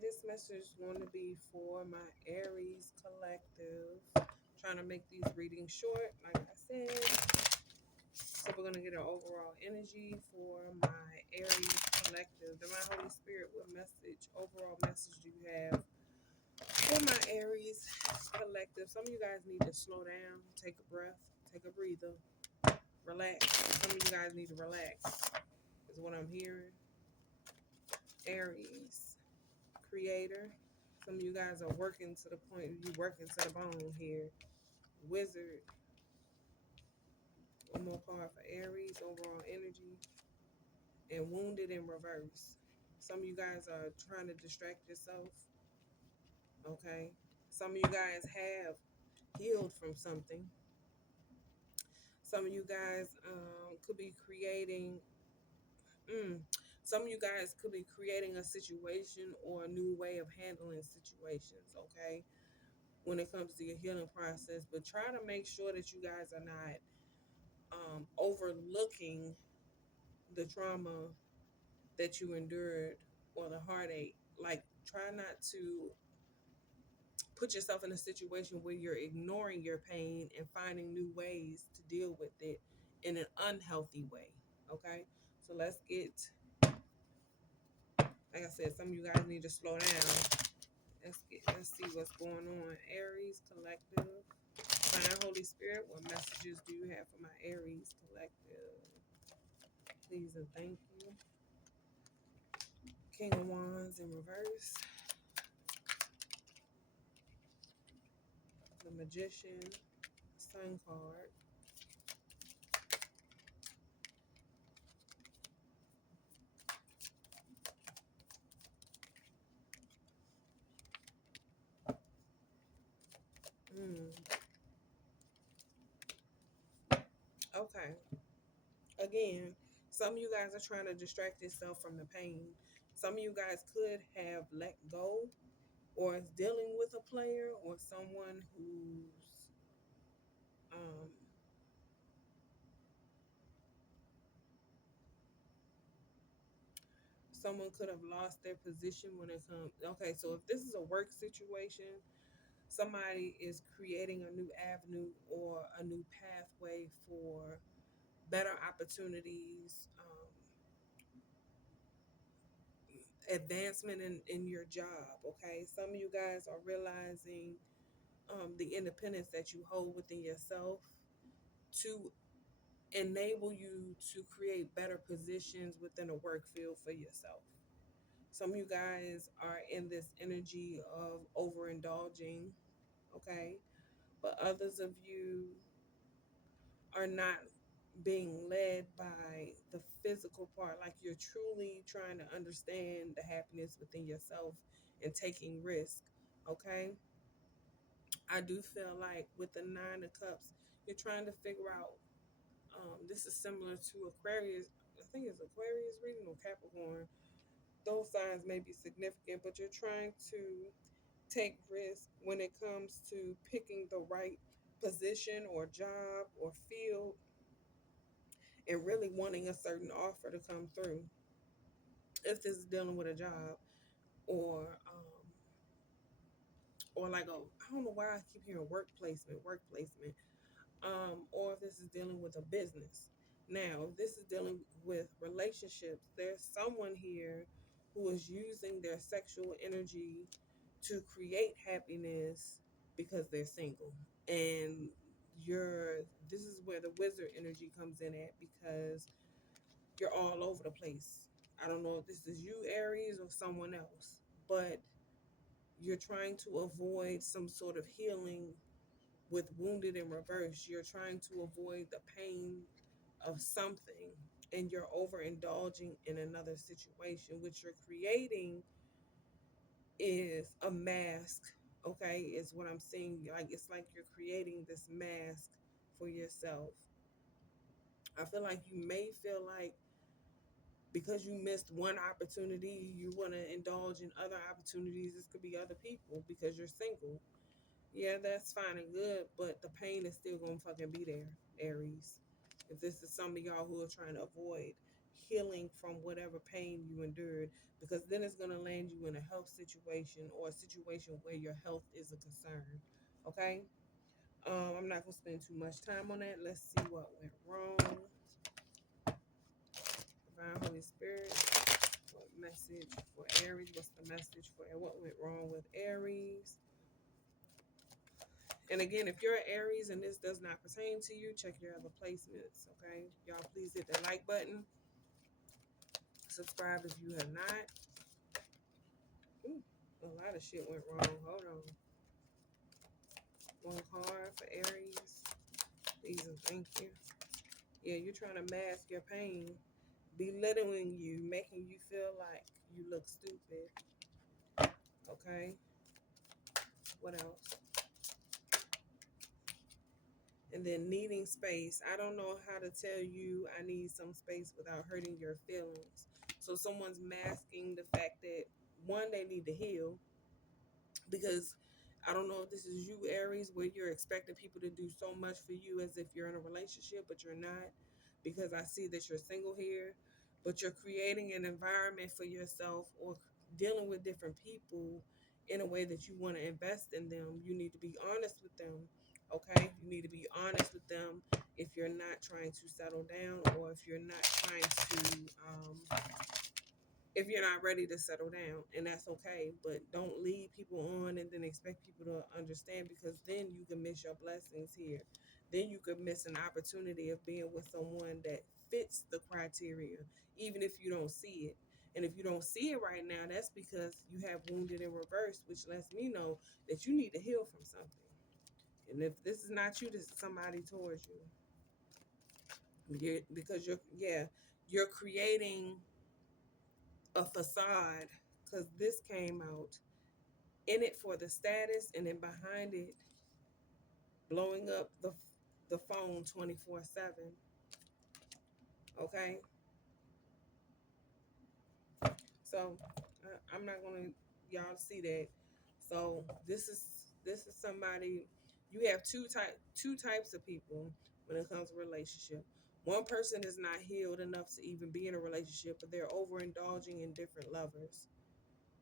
this message is going to be for my Aries collective. Trying to make these readings short, like I said. So we're going to get an overall energy for my Aries collective. Divine Holy Spirit, what overall message do you have for my Aries collective? Some of you guys need to slow down, take a breath, take a breather, relax. Some of you guys need to relax, is what I'm hearing. Aries, creator. Some of you guys are working to the point, you working to the bone here. Wizard. One more card for Aries, overall energy. And wounded in reverse. Some of you guys are trying to distract yourself. Okay. Some of you guys have healed from something. Some of you guys could be creating. Some of you guys could be creating a situation or a new way of handling situations. Okay, when it comes to your healing process, but try to make sure that you guys are not overlooking the trauma that you endured or the heartache. Like, try not to put yourself in a situation where you're ignoring your pain and finding new ways to deal with it in an unhealthy way. Okay, so like I said, some of you guys need to slow down. Let's see what's going on. Aries collective. Divine Holy Spirit, what messages do you have for my Aries collective? Please and thank you. King of Wands in reverse. The Magician. Sun card. Okay. Again, some of you guys are trying to distract yourself from the pain. Some of you guys could have let go or is dealing with a player or someone who's um, someone could have lost their position when it comes. Okay, so if this is a work situation, somebody is creating a new avenue or a new pathway for better opportunities, advancement in your job. Okay, some of you guys are realizing the independence that you hold within yourself to enable you to create better positions within a work field for yourself. Some of you guys are in this energy of overindulging, okay? But others of you are not being led by the physical part, like you're truly trying to understand the happiness within yourself and taking risk, okay? I do feel like with the Nine of Cups, you're trying to figure out, this is similar to Aquarius. I think it's Aquarius reading or Capricorn. Those signs may be significant, but you're trying to take risks when it comes to picking the right position or job or field and really wanting a certain offer to come through. If this is dealing with a job or like I don't know why I keep hearing work placement, or if this is dealing with a business. Now, if this is dealing with relationships, there's someone here who is using their sexual energy to create happiness because they're single. And this is where the wizard energy comes in at, because you're all over the place. I don't know if this is you, Aries, or someone else, but you're trying to avoid some sort of healing with wounded in reverse. You're trying to avoid the pain of something, and you're overindulging in another situation. What you're creating is a mask, okay? Is what I'm seeing. Like, it's like you're creating this mask for yourself. I feel like you may feel like because you missed one opportunity, you want to indulge in other opportunities. This could be other people because you're single. Yeah, that's fine and good, but the pain is still gonna fucking be there, Aries. If this is some of y'all who are trying to avoid healing from whatever pain you endured, because then it's going to land you in a health situation or a situation where your health is a concern. Okay? I'm not going to spend too much time on that. Let's see what went wrong. Divine Holy Spirit, what message for Aries? What's the message for what went wrong with Aries? And again, if you're an Aries and this does not pertain to you, check your other placements, okay? Y'all please hit the like button. Subscribe if you have not. Ooh, a lot of shit went wrong. Hold on. One card for Aries. Please and thank you. Yeah, you're trying to mask your pain, belittling you, making you feel like you look stupid. Okay? What else? And then needing space. I don't know how to tell you I need some space without hurting your feelings. So someone's masking the fact that, one, they need to heal, because I don't know if this is you, Aries, where you're expecting people to do so much for you as if you're in a relationship, but you're not, because I see that you're single here, but you're creating an environment for yourself or dealing with different people in a way that you want to invest in them. You need to be honest with them, okay? You need to be honest with them if you're not trying to settle down, or if you're not trying to if you're not ready to settle down, and that's okay. But don't lead people on and then expect people to understand, because then you can miss your blessings here. Then you could miss an opportunity of being with someone that fits the criteria, even if you don't see it. And if you don't see it right now, that's because you have wounded in reverse, which lets me know that you need to heal from something. And if this is not you, this is somebody towards you. Because you're creating a facade, because this came out in it for the status, and then behind it blowing up the phone 24/7. Okay, so I'm not gonna y'all see that. So this is somebody. You have two types of people when it comes to relationship. One person is not healed enough to even be in a relationship, but they're overindulging in different lovers,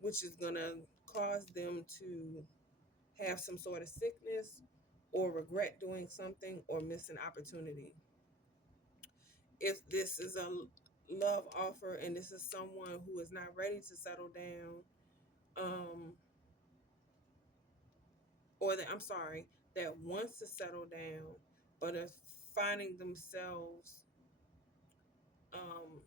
which is gonna cause them to have some sort of sickness or regret doing something or miss an opportunity. If this is a love offer and this is someone who is not ready to settle down, um, or that, I'm sorry, that wants to settle down, but is finding themselves um,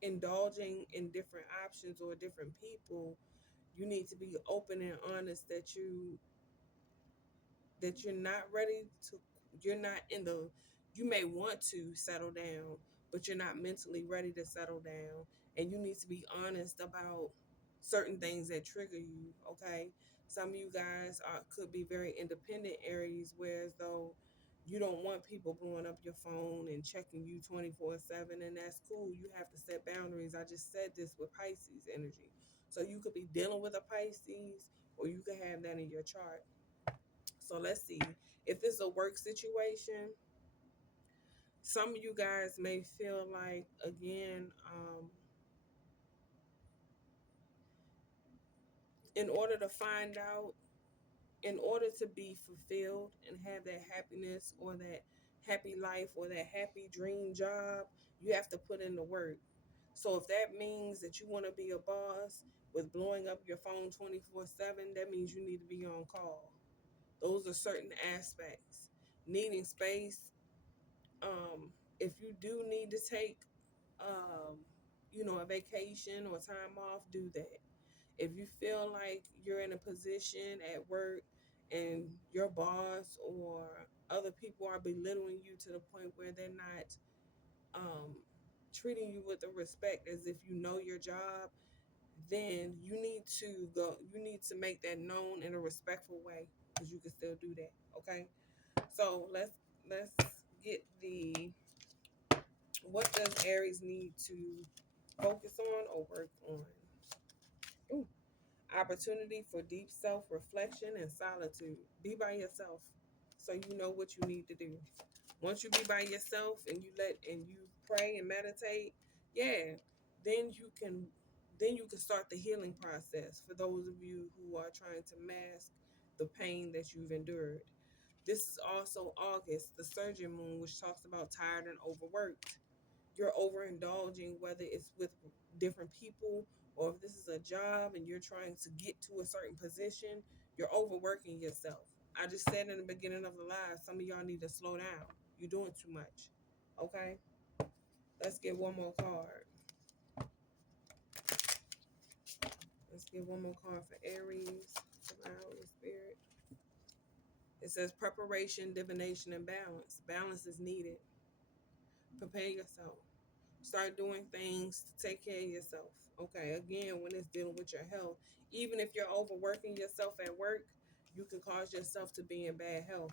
indulging in different options or different people, you need to be open and honest that you're not ready to, you're not in the, you may want to settle down, but you're not mentally ready to settle down. And you need to be honest about certain things that trigger you, okay? Some of you guys could be very independent Aries, whereas though you don't want people blowing up your phone and checking you 24/7, and that's cool. You have to set boundaries. I just said this with Pisces energy. So you could be dealing with a Pisces, or you could have that in your chart. So let's see. If it's a work situation, some of you guys may feel like, again, in order to find out, in order to be fulfilled and have that happiness or that happy life or that happy dream job, you have to put in the work. So if that means that you want to be a boss with blowing up your phone 24/7, that means you need to be on call. Those are certain aspects. Needing space, if you do need to take a vacation or time off, do that. If you feel like you're in a position at work and your boss or other people are belittling you to the point where they're not um, treating you with the respect as if you know your job, then you need to make that known in a respectful way, because you can still do that. Okay, so let's get the, what does Aries need to focus on or work on? Ooh, opportunity for deep self-reflection and solitude. Be by yourself so you know what you need to do. Once you be by yourself and you pray and meditate, yeah, then you can start the healing process for those of you who are trying to mask the pain that you've endured. This is also August, the surgeon moon, which talks about tired and overworked. You're overindulging, whether it's with different people or if this is a job and you're trying to get to a certain position, you're overworking yourself. I just said in the beginning of the live, some of y'all need to slow down. You're doing too much. Okay? Let's get one more card. Let's get one more card for Aries. Holy Spirit. It says preparation, divination, and balance. Balance is needed. Prepare yourself. Start doing things to take care of yourself. Okay, again, when it's dealing with your health, even if you're overworking yourself at work, you can cause yourself to be in bad health.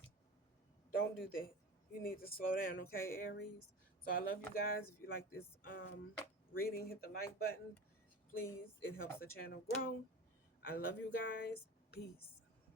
Don't do that. You need to slow down, okay, Aries? So I love you guys. If you like this reading, hit the like button. Please, it helps the channel grow. I love you guys. Peace.